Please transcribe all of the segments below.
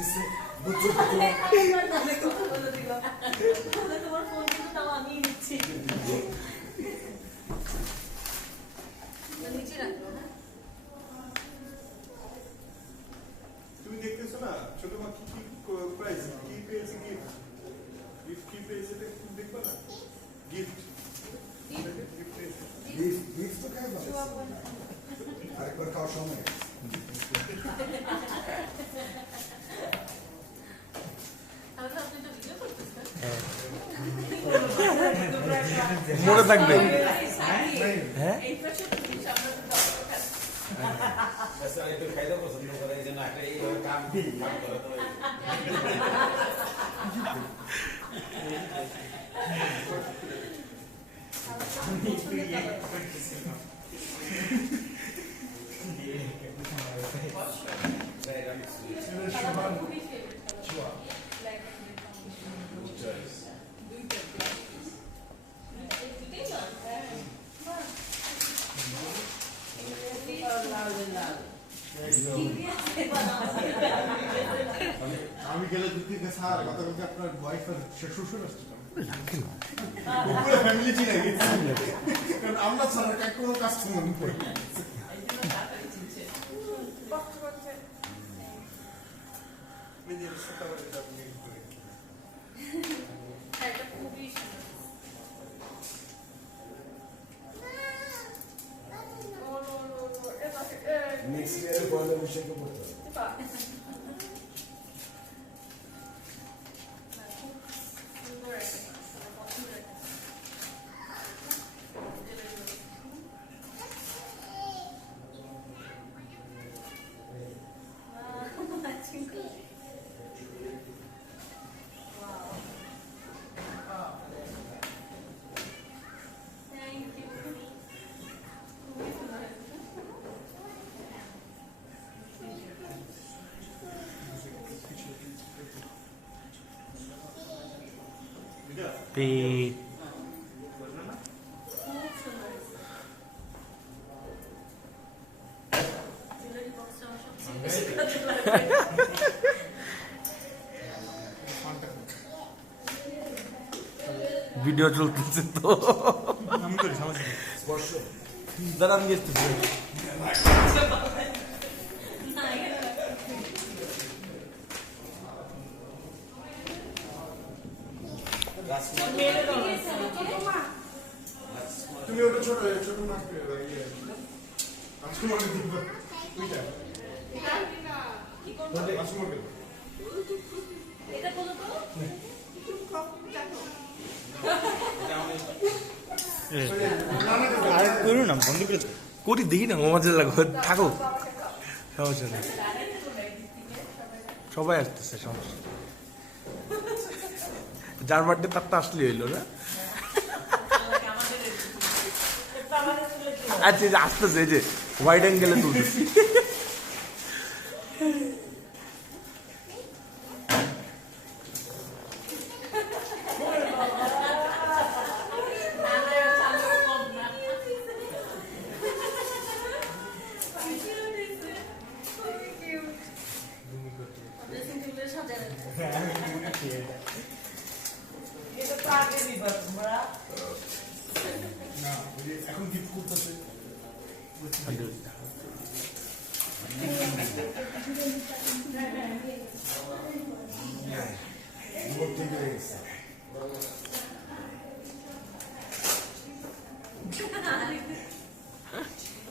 করতেছে বুঝছো তো তোমার ফোন কিন্তু তাও আমি নিচ্ছি নিচে রাখো না তুমি দেখতেছো না ছোট মা কি কি প্রাইস কি পেয়েছে গিফট গিফট কি পেয়েছে দেখবা না গিফট গিফট তো খাই না আরেকবার খাওয়ার সময় মনে থাকবে হ্যাঁ খাইতে পছন্দ করে এই জন্য একটা এই কাম আমি গেলে দুটি স্যার কথা বলতে আপনার ওয়াইফ আর শ্বশুর আসছে পুরো ফ্যামিলি চিনে গেছে কারণ আমরা ছাড়া কোনো কাস্টমার নেই নেক্সট ইয়ারে পয়লা বৈশাখে পড়তে হবে ভিডিও চলতেছে তো দাঁড়া আমি আসতেছি তুমি ওটা ছোট ছোট মাছ কাস্টমার দিব ওইটা কাস্টমার দিব এটা বলো তো আরে করুন না বন্ধ করে করি দেখি না মজা লাগবে থাকো সমস্যা নেই সবাই আসতেছে সমস্যা যার বার্থডে তার তো আসলে হইলো না আচ্ছা এই যে আসতেছে এই যে ওয়াইড অ্যাঙ্গেলে তুলতেছি এখন গিফট করতেছে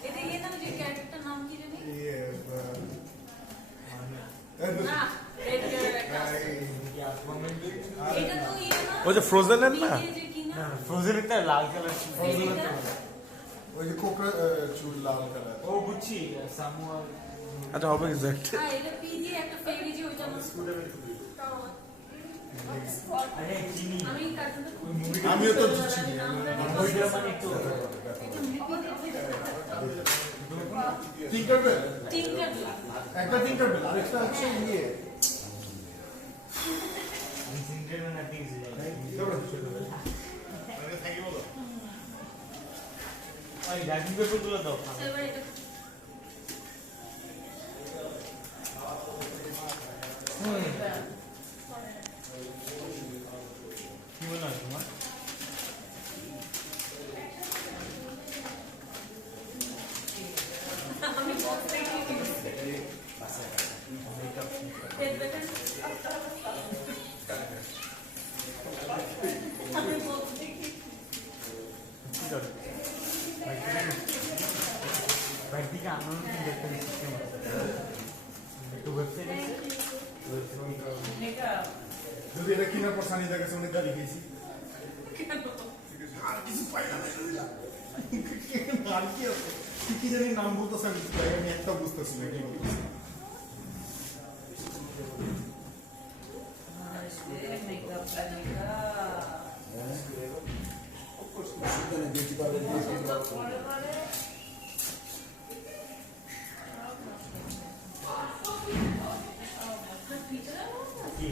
এটা ইয়ে নাম যে ক্যারেক্টারটার নাম কি জানি না এটা তো ইয়ে না ওই যে ফ্রোজেনের না ফ্রোজেনটা লাল কালার ওই যে কোকড়া চুল লাল কালার ও বুঝছি সামুয়াল আচ্ছা হবে এক্সাক্ট হ্যাঁ এটা পিজি একটা ফেরি যে ওইটা আরে চিনি আমি কার্টুনটা আমিও তো চিনি ওইটা মানে একটু টিঙ্কারবেল টিঙ্কার একটা টিঙ্কারবেল আরেকটা হচ্ছে ইয়ে সিন্ড্রেলা না থিংস ওই ড্রাগন পেপার গুলো দাও এবার এটা হুম কি মনে হয় তোমার? আমি বলতে একদিকে আনন্দ দেখতে সিস্টেম আছে একটু ওয়েবসাইট আছে যদি এটা কিনার পর সানিদার কাছে অনেক গালি খেয়েছি আর কিছু পাই না আর কি আছে কি জানি নাম বলতেছে আমি একটা বুঝতেছি না কি বলতেছি কি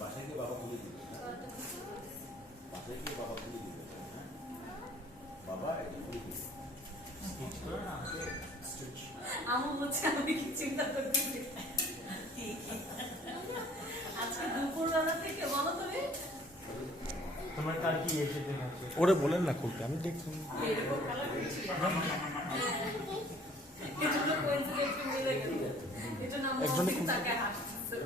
বাসায় গিয়ে বাবা খুলে দিবে বাসায় গিয়ে বাবা খুলে দিবে বাবা এটা খুলে দিবে আমার হচ্ছে আমি কি চিন্তা করতেছি আজকে দুপুরবেলা থেকে বলো তুমি তোমার কাল কি এসে দিন আছে ওরে বলেন না খুলতে আমি দেখছি এরকম খেলা করছি এজন্য কোইন্সিডেন্টলি মিলে গেল এজন্য আমার একজনে অফিস তাকে হাসছে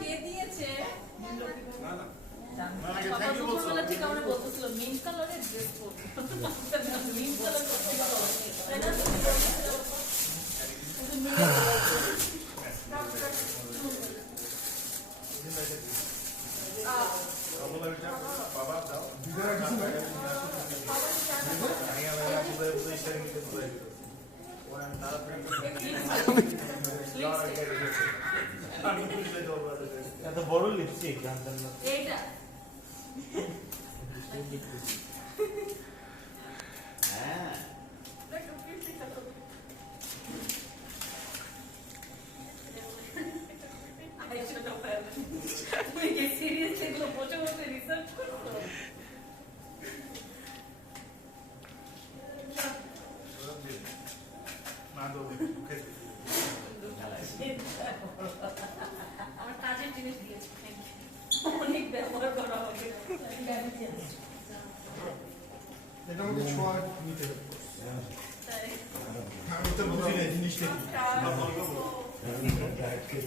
কে দিয়েছে দুপুরবেলা থেকে আমরা বলতেছিল মিন্ট কালারের ড্রেস পরবো মিন্ট কালার করতে তাই না দিদারা কিছু নাই এত বড় লিপস্টিক জানতাম না এইটা হ্যাঁ তুমি কি সিরিয়াসলি এগুলো বসে বসে রিসার্চ করছো আমার কাজের জিনিস দিয়েছে অনেক ব্যবহার করা হবে এটার মধ্যে ছোঁয়া নিতে হবে তাই আমি তো বুঝি না জিনিসটা কি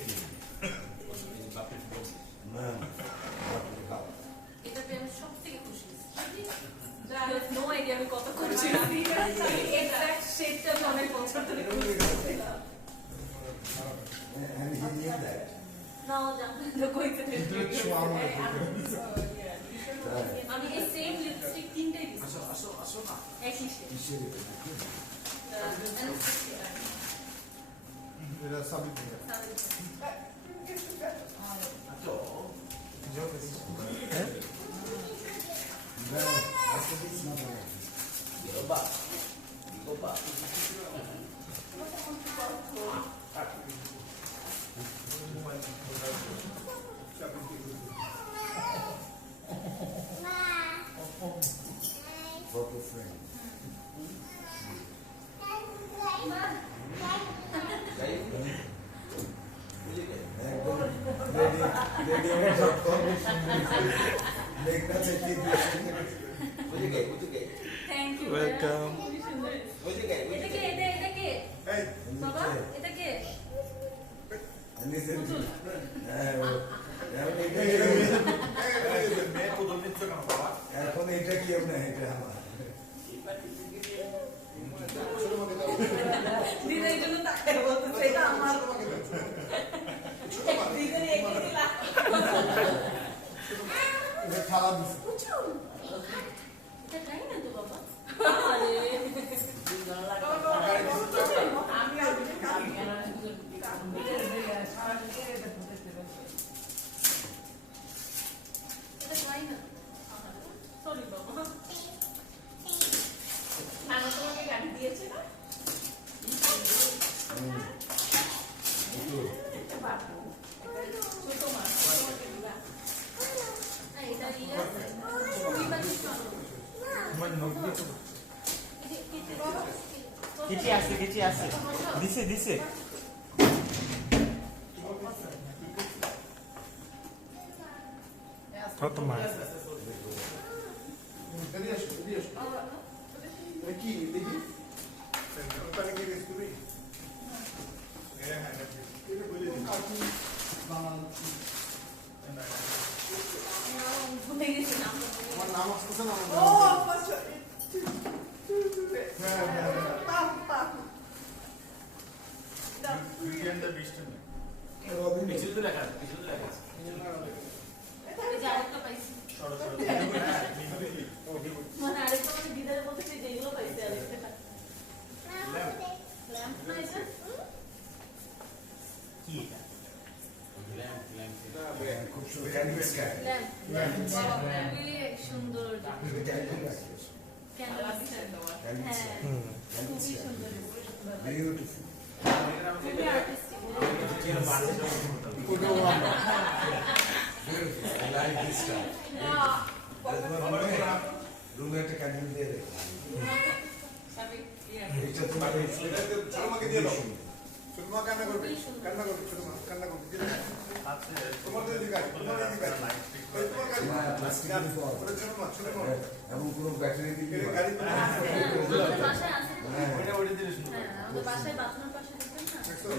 এটাতে আমি সব থেকে খুশি নো আইডিয়া আমি কত খুশি এক্সাক্ট শেপটা আমি অনেক বছর ধরে খুঁজছি না জানতে তো কইতে ছোঁয়া আমার আমি এই সেম লিপস্টিক তিনটাই দিছি আসো না একই শেড এটা সাবিত দিবে আচ্ছা Dicoba. Dicoba. Photo frame. Thank you welcome এটা কে এটা কে বাবা এটা কে এখন এটা কি না এটা আমার দিদা এই জন্য তাকায় বলতেছে এটা আমার দিদা একে দিলা এটা খালা দিছে এটা জানি না তো বাবা আরে আমি আর এটা জানি না সরি বাবা নানা তোমাকে গাড়ি দিয়েছে না ছোট মাছ এটা ইয়ে আছে ওই বাকি চলো আমার নোট দিয়ে তো কিছু কিছু আছে দিছে কত মাছ এদিকে আসো, এদিকে আসো। এটা কি দেখি ওখানে কি রেস্ট করি এটা বলে দিন ভুলে গেছি নাম আমার নাম আসতেছে না ও আচ্ছা হ্যাঁ হ্যাঁ পিছনে তো লেখা আছে, পিছনে তো লেখা আছে। এই যে আরেকটা পাইছি মানে আরেকটা মানে দিদারে বলতে যে যেগুলো পাইছে আরেকটা ল্যাম্প না এটা কি এটা ল্যাম্প, ল্যাম্প। খুব সুন্দর ক্যান্ডেল স্কাই ল্যাম্প খুবই সুন্দর ক্যান্ডেল ক্যান্ডেল হ্যাঁ খুবই সুন্দর বিউটিফুল খুবই আর্টিস্টিক ওটাও আমরা বিউটিফুল লাইক দিস স্টাইল রুমে একটা ক্যান্ডেল দিয়ে দে এটা তোমার ছোট মাকে দিয়ে দাও ছোট মা কান্না করবে কান্না করবে ছোট মা কান্না করবে দিয়ে দাও। তোমার তো এদিকে আয়, তোমার এদিকে আয়। ওই তোমার গাড়ি। প্লাস্টিকের বল ওটা ছোট মা ছোট মা এবং কোনো ব্যাটারি দিতে এই গাড়ি তোমার আমাদের বাসায় আছে না হ্যাঁ হ্যাঁ আমাদের বাসায় বাথরুমের পাশে দেখবেন না দেখছো?